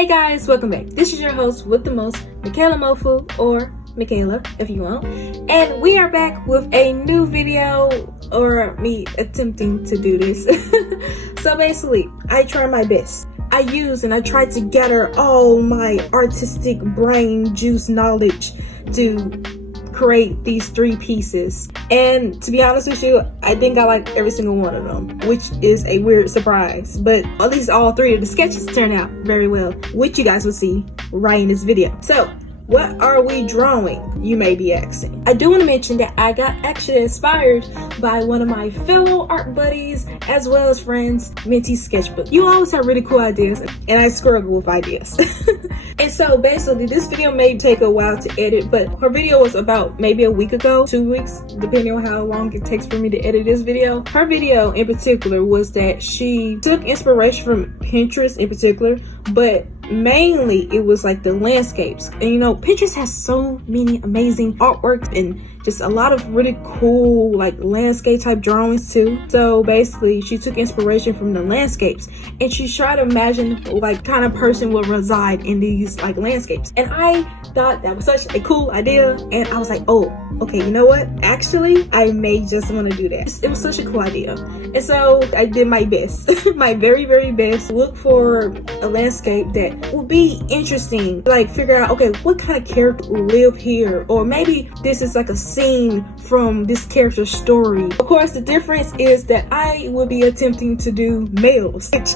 Hey guys, welcome back. This is your host with the most, Old Mofus, or Michaela if you want, and we are back with a new video, or me attempting to do this. So basically, I try my best. I use and I try to gather all my artistic brain juice knowledge to create these 3 pieces, and to be honest with you, I think I like every single one of them, which is a weird surprise, but at least all 3 of the sketches turn out very well, which you guys will see right in this video. So what are we drawing, you may be asking? I do want to mention that I got actually inspired by one of my fellow art buddies as well as friends, Minty's sketchbook. You always have really cool ideas, and I struggle with ideas. And so basically this video may take a while to edit, but her video was about maybe a week ago, 2 weeks, depending on how long it takes for me to edit this video. Her video in particular was that she took inspiration from Pinterest in particular, but mainly it was like the landscapes. And you know, Pinterest has so many amazing artwork and just a lot of really cool like landscape type drawings too. So basically she took inspiration from the landscapes and she tried to imagine like kind of person would reside in these like landscapes, and I thought that was such a cool idea, and I was like, oh okay, you know what, actually I may just want to do that. It was such a cool idea, and so I did my best my very best, look for a landscape that will be interesting, like figure out, okay, what kind of character will live here, or maybe this is like a scene from this character's story. Of course, the difference is that I will be attempting to do males, which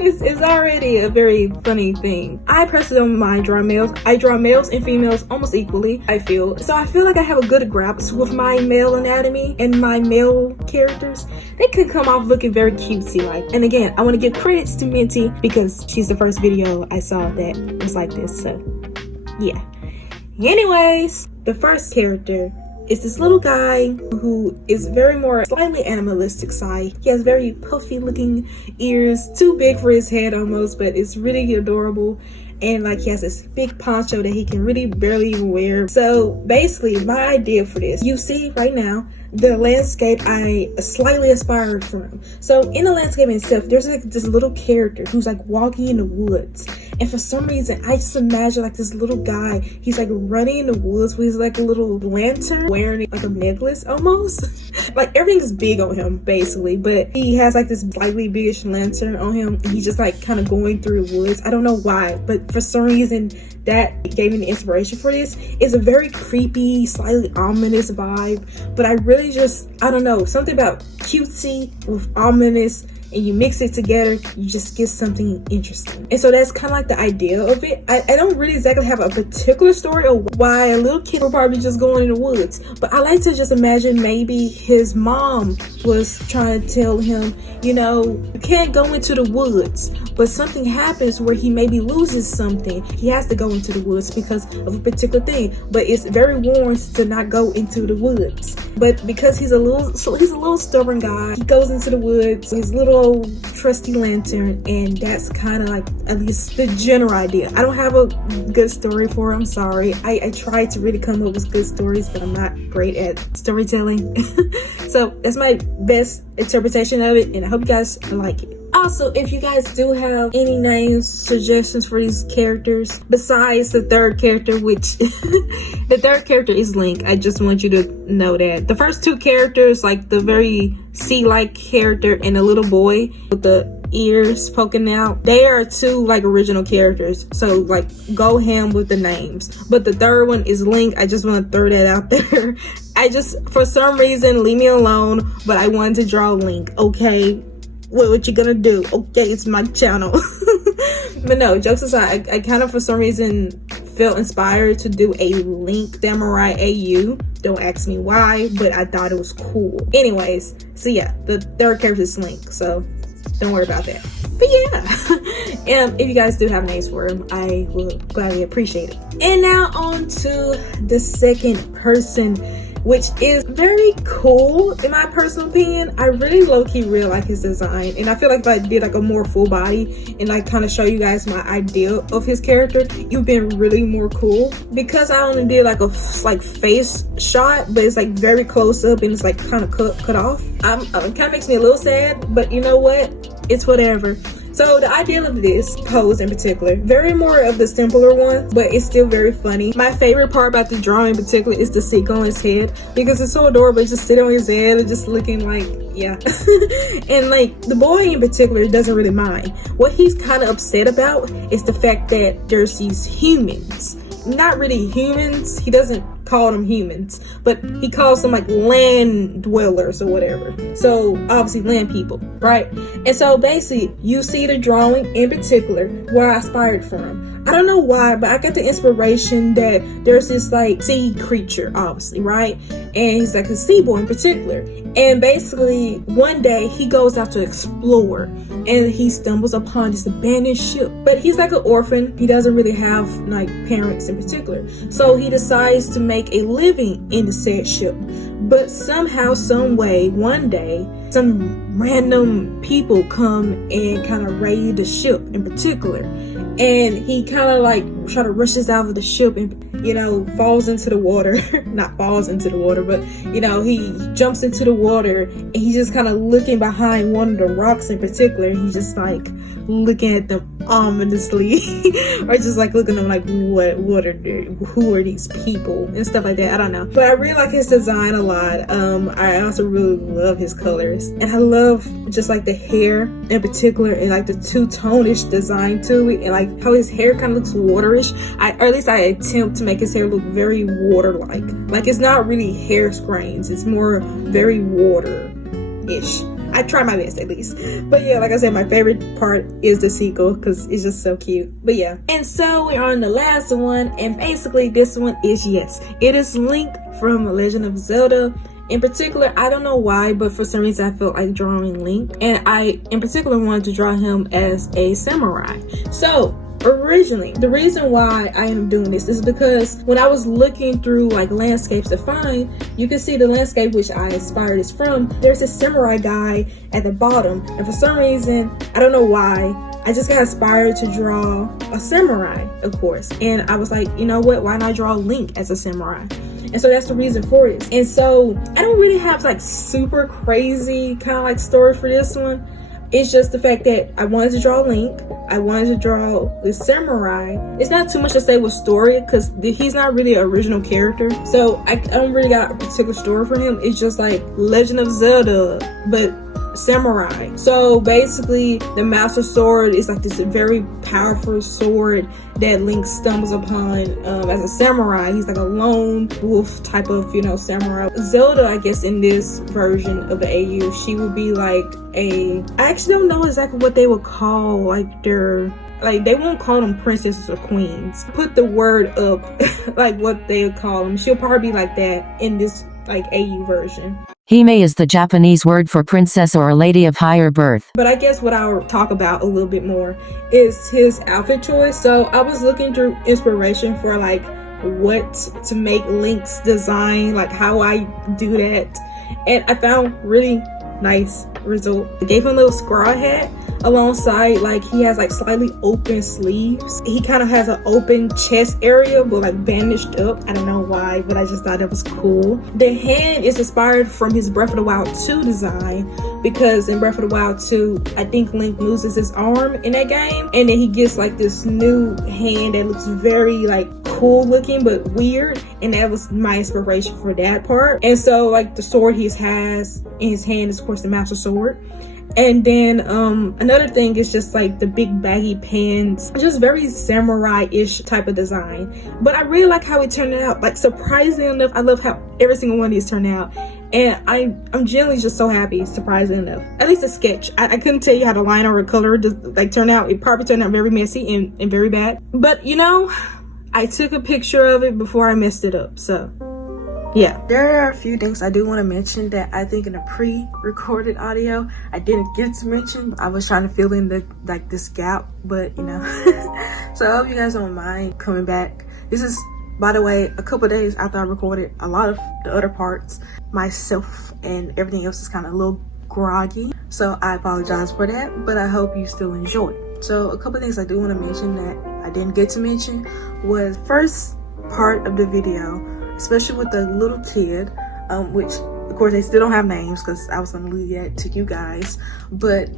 is already a very funny thing. I personally don't mind drawing males. I draw males and females almost equally, I feel. So I feel like I have a good grasp with my male anatomy and my male characters. They could come off looking very cutesy like. And again, I want to give credits to Minty because she's the first video I saw that was like this, so yeah. Anyways, the first character is this little guy who is very more slightly animalistic side. He has very puffy looking ears, too big for his head almost, but it's really adorable. And like he has this big poncho that he can really barely even wear. So basically my idea for this, you see right now the landscape I slightly inspired from. So in the landscape itself, there's like this little character who's like walking in the woods, and for some reason I just imagine like this little guy, he's like running in the woods with like a little lantern, wearing like a necklace almost. Like everything's big on him basically, but he has like this slightly biggish lantern on him, and he's just like kind of going through the woods. I don't know why, but for some reason that gave me the inspiration for this. It's a very creepy, slightly ominous vibe, but I really just, I don't know, something about cutesy with ominous, and you mix it together, you just get something interesting. And so that's kind of like the idea of it. I don't really exactly have a particular story of why a little kid would probably just going in the woods, but I like to just imagine maybe his mom was trying to tell him, you know, you can't go into the woods, but something happens where he maybe loses something. He has to go into the woods because of a particular thing, but it's very warned to not go into the woods. But because he's a little stubborn guy, he goes into the woods, his little trusty lantern, and that's kind of like at least the general idea. I don't have a good story for it, I'm sorry. I tried to really come up with good stories, but I'm not great at storytelling. So that's my best interpretation of it, and I hope you guys like it. Also, if you guys do have any names, suggestions for these characters besides the third character, which the third character is Link, I just want you to know that the first 2 characters, like the very sea-like character and the little boy with the ears poking out, they are 2 like original characters, so like go ham with the names. But the third one is Link. I just want to throw that out there. I just, for some reason, leave me alone, but I wanted to draw Link, okay? What you gonna do? Okay, it's my channel. But no, jokes aside, I kind of for some reason felt inspired to do a Link Samurai AU. Don't ask me why, but I thought it was cool. Anyways, so yeah, the third character is Link, so don't worry about that. But yeah, and if you guys do have names for him, I will gladly appreciate it. And now on to the second person, which is very cool in my personal opinion. I really low-key really like his design, and I feel like if I did like a more full body and like kind of show you guys my idea of his character, it would been really more cool. Because I only did like a face shot, but it's like very close up and it's like kind of cut off. It kind of makes me a little sad, but you know what, it's whatever. So the idea of this pose in particular, very more of the simpler one, but it's still very funny. My favorite part about the drawing in particular is the sequel on his head, because it's so adorable. It's just sitting on his head and just looking like, yeah. And like the boy in particular doesn't really mind. What he's kind of upset about is the fact that there's these humans. Not really humans, he doesn't call them humans, but he calls them like land dwellers or whatever. So obviously land people, right? And so basically you see the drawing in particular where I inspired from. I don't know why, but I got the inspiration that there's this like sea creature, obviously, right? And he's like a sea boy in particular. And basically one day he goes out to explore and he stumbles upon this abandoned ship. But he's like an orphan. He doesn't really have like parents in particular. So he decides to make a living in the said ship. But somehow, some way, one day, some random people come and kind of raid the ship in particular. And he kind of like try to rushes out of the ship and, you know, falls into the water. Not falls into the water, but, you know, he jumps into the water and he's just kind of looking behind one of the rocks in particular. He's just like looking at them ominously or just like looking at them like, who are these people and stuff like that. I don't know, but I really like his design a lot. I also really love his colors, and I love just like the hair in particular, and like the two-tone-ish design to it, and like how his hair kind of looks waterish. Or at least I attempt to make his hair look very water-like. Like it's not really hair screens, it's more very water-ish. I try my best at least. But yeah, like I said, my favorite part is the sequel because it's just so cute. But yeah. And so we're on the last one, and basically this one is, yes, it is Link from Legend of Zelda. In particular, I don't know why, but for some reason I felt like drawing Link, and I in particular wanted to draw him as a samurai. So originally, the reason why I am doing this is because when I was looking through like landscapes to find, you can see the landscape which I inspired this from. There's a samurai guy at the bottom, and for some reason, I don't know why, I just got inspired to draw a samurai, of course. And I was like, you know what, why not draw Link as a samurai? And so that's the reason for this. And so I don't really have like super crazy kind of like story for this one. It's just the fact that I wanted to draw Link. I wanted to draw the samurai. It's not too much to say with story because he's not really an original character. So I don't really got a particular story for him. It's just like Legend of Zelda, but samurai. So basically the Master Sword is like this very powerful sword that Link stumbles upon as a samurai. He's like a lone wolf type of, you know, samurai. Zelda, I guess in this version of the AU, she would be like I actually don't know exactly what they would call like their, like they won't call them princesses or queens. Put the word up like what they would call them. She'll probably be like that in this like AU version. Hime is the Japanese word for princess or a lady of higher birth. But I guess what I'll talk about a little bit more is his outfit choice. So I was looking through inspiration for like what to make Link's design, like how I do that. And I found really nice result. I gave him a little straw hat alongside, like he has like slightly open sleeves. He kind of has an open chest area but like bandaged up. I don't know why, but I just thought that was cool. The hand is inspired from his Breath of the Wild 2 design, because in Breath of the Wild 2 I think Link loses his arm in that game, and then he gets like this new hand that looks very like cool looking but weird, and that was my inspiration for that part. And so like the sword he has in his hand is of course the Master Sword. And then another thing is just like the big baggy pants, just very samurai-ish type of design. But I really like how it turned out. Like surprisingly enough, I love how every single one of these turned out, and I'm generally just so happy. Surprisingly enough, at least the sketch, I couldn't tell you how the line or color just like turned out. It probably turned out very messy and very bad, but you know, I took a picture of it before I messed it up. So yeah, there are a few things I do want to mention that I think in a pre-recorded audio I didn't get to mention. I was trying to fill in the like this gap, but you know. So I hope you guys don't mind coming back. This is, by the way, a couple days after I recorded a lot of the other parts myself, and everything else is kind of a little groggy, so I apologize for that, but I hope you still enjoy. So a couple things I do want to mention that I didn't get to mention was first part of the video, especially with the little kid, which Of course, they still don't have names because I was gonna leave that to you guys. But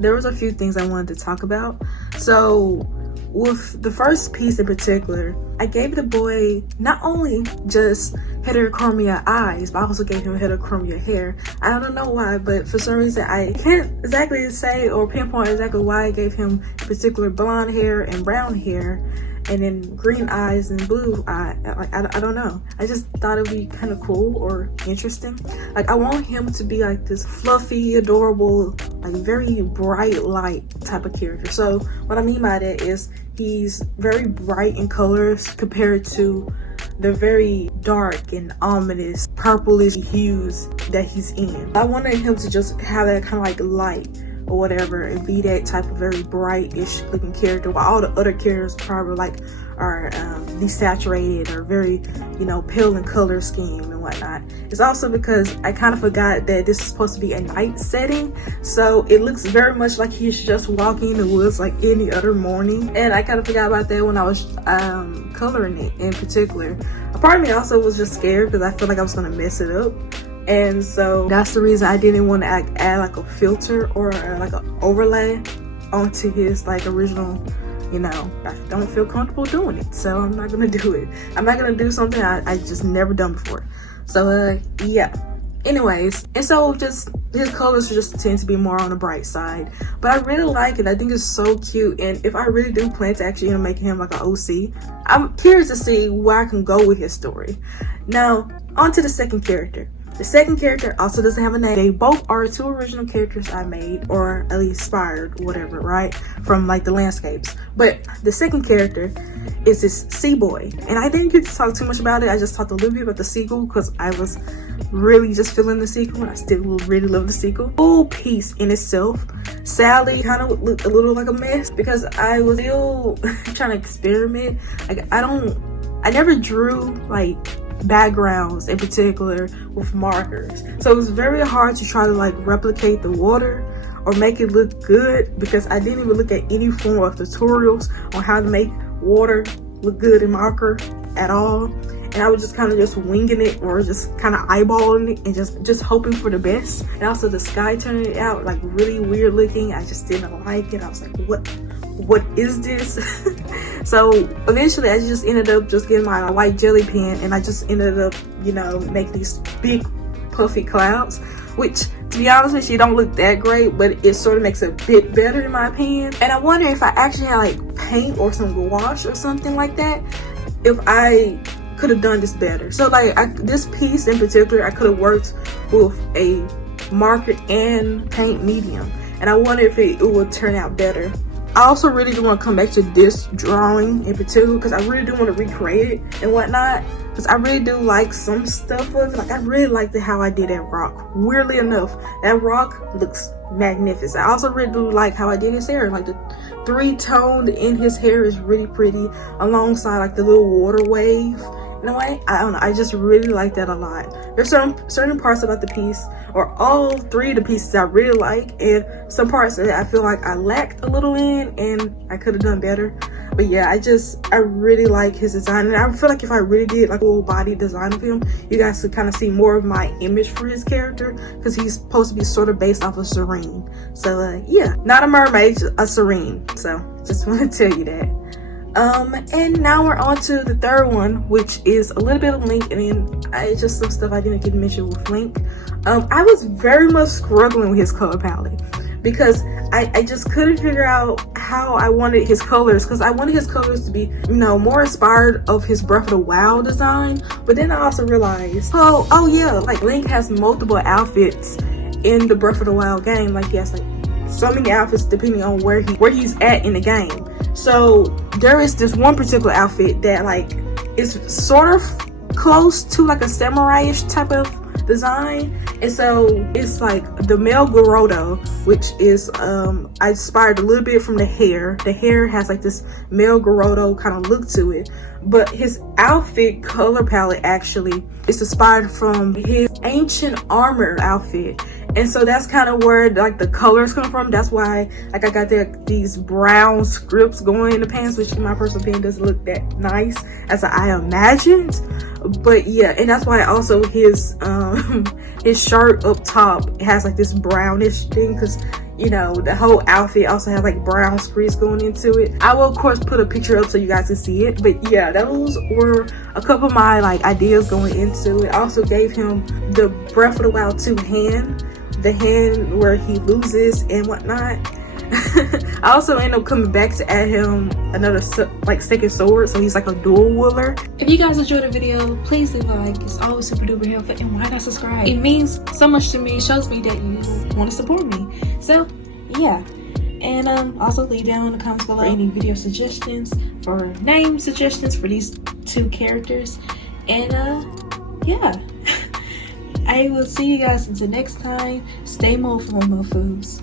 there was a few things I wanted to talk about. So with the first piece in particular, I gave the boy not only just heterochromia eyes, but I also gave him heterochromia hair. I don't know why, but for some reason I can't exactly say or pinpoint exactly why I gave him particular blonde hair and brown hair, and then green eyes and blue eye. Like I don't know. I just thought it'd be kind of cool or interesting. Like I want him to be like this fluffy, adorable, like very bright light type of character. So what I mean by that is he's very bright in colors compared to the very dark and ominous purplish hues that he's in. I wanted him to just have that kind of like light or whatever and be that type of very bright-ish looking character, while all the other characters probably like are desaturated or very, you know, pale in color scheme and whatnot. It's also because I kind of forgot that this is supposed to be a night setting, so it looks very much like he's just walking in the woods like any other morning, and I kind of forgot about that when I was coloring it in particular. A part of me also was just scared because I felt like I was gonna mess it up. And so that's the reason I didn't want to add like a filter or like an overlay onto his like original, you know. I don't feel comfortable doing it, so I'm not gonna do it. I'm not gonna do something I just never done before. So yeah, anyways, and so just his colors just tend to be more on the bright side, but I really like it. I think it's so cute, and if I really do plan to actually make him like an OC, I'm curious to see where I can go with his story. Now on to the second character. The second character also doesn't have a name. They both are two original characters I made, or at least inspired, whatever, right? From like the landscapes. But the second character is this sea boy. And I didn't get to talk too much about it. I just talked a little bit about the sequel because I was really just feeling the sequel, and I still really love the sequel. Full piece in itself. Sadly, kind of looked a little like a mess because I was still trying to experiment. Like I never drew like backgrounds in particular with markers, so it was very hard to try to like replicate the water or make it look good because I didn't even look at any form of tutorials on how to make water look good in marker at all, and I was just kind of just winging it or just kind of eyeballing it and just hoping for the best. And also the sky turning it out like really weird looking, I just didn't like it. I was like, what is this? So eventually I just ended up just getting my white jelly pen, and I just ended up, you know, making these big puffy clouds, which to be honest with you don't look that great, but it sort of makes it a bit better in my opinion. And I wonder if I actually had like paint or some gouache or something like that, if I could have done this better. So like this piece in particular, I could have worked with a marker and paint medium, and I wonder if it would turn out better. I also really do want to come back to this drawing in particular because I really do want to recreate it and whatnot, because I really do like some stuff of it. Like I really like how I did that rock. Weirdly enough, that rock looks magnificent. I also really do like how I did his hair. Like the three-toned in his hair is really pretty, alongside like the little water wave. In a way, I don't know, I just really like that a lot. There's certain parts about the piece, or all three of the pieces I really like, and some parts that I feel like I lacked a little in and I could have done better. But yeah, I really like his design, and I feel like if I really did like a full body design of him, you guys could kind of see more of my image for his character, because he's supposed to be sort of based off of Serene. So yeah, not a mermaid, a Serene. So just want to tell you that. And now we're on to the third one, which is a little bit of Link, and then just some stuff I didn't get mentioned with Link. I was very much struggling with his color palette because I just couldn't figure out how I wanted his colors, because I wanted his colors to be, you know, more inspired of his Breath of the Wild design. But then I also realized, oh yeah, like Link has multiple outfits in the Breath of the Wild game. Like he has like so many outfits depending on where he's at in the game. So there is this one particular outfit that like is sort of close to like a samurai-ish type of design, and so it's like the male Gerudo, which is I inspired a little bit from the hair. The hair has like this male Gerudo kind of look to it, but his outfit color palette actually is inspired from his ancient armor outfit. And so that's kind of where like the colors come from. That's why like I got these brown scripts going in the pants, which in my personal opinion doesn't look that nice as I imagined. But yeah, and that's why also his shirt up top has like this brownish thing, because you know the whole outfit also has like brown streaks going into it. I will of course put a picture up so you guys can see it. But yeah, those were a couple of my like ideas going into it. I also gave him the Breath of the Wild 2 hand, the hand where he loses and whatnot. I also end up coming back to add him another like second sword, so he's like a dual wielder. If you guys enjoyed the video, please leave a like. It's always super duper helpful, and why not subscribe? It means so much to me. It shows me that you want to support me. So yeah, and also leave down in the comments below any video suggestions for name suggestions for these two characters. And yeah, I will see you guys until next time. Stay moful, mofos.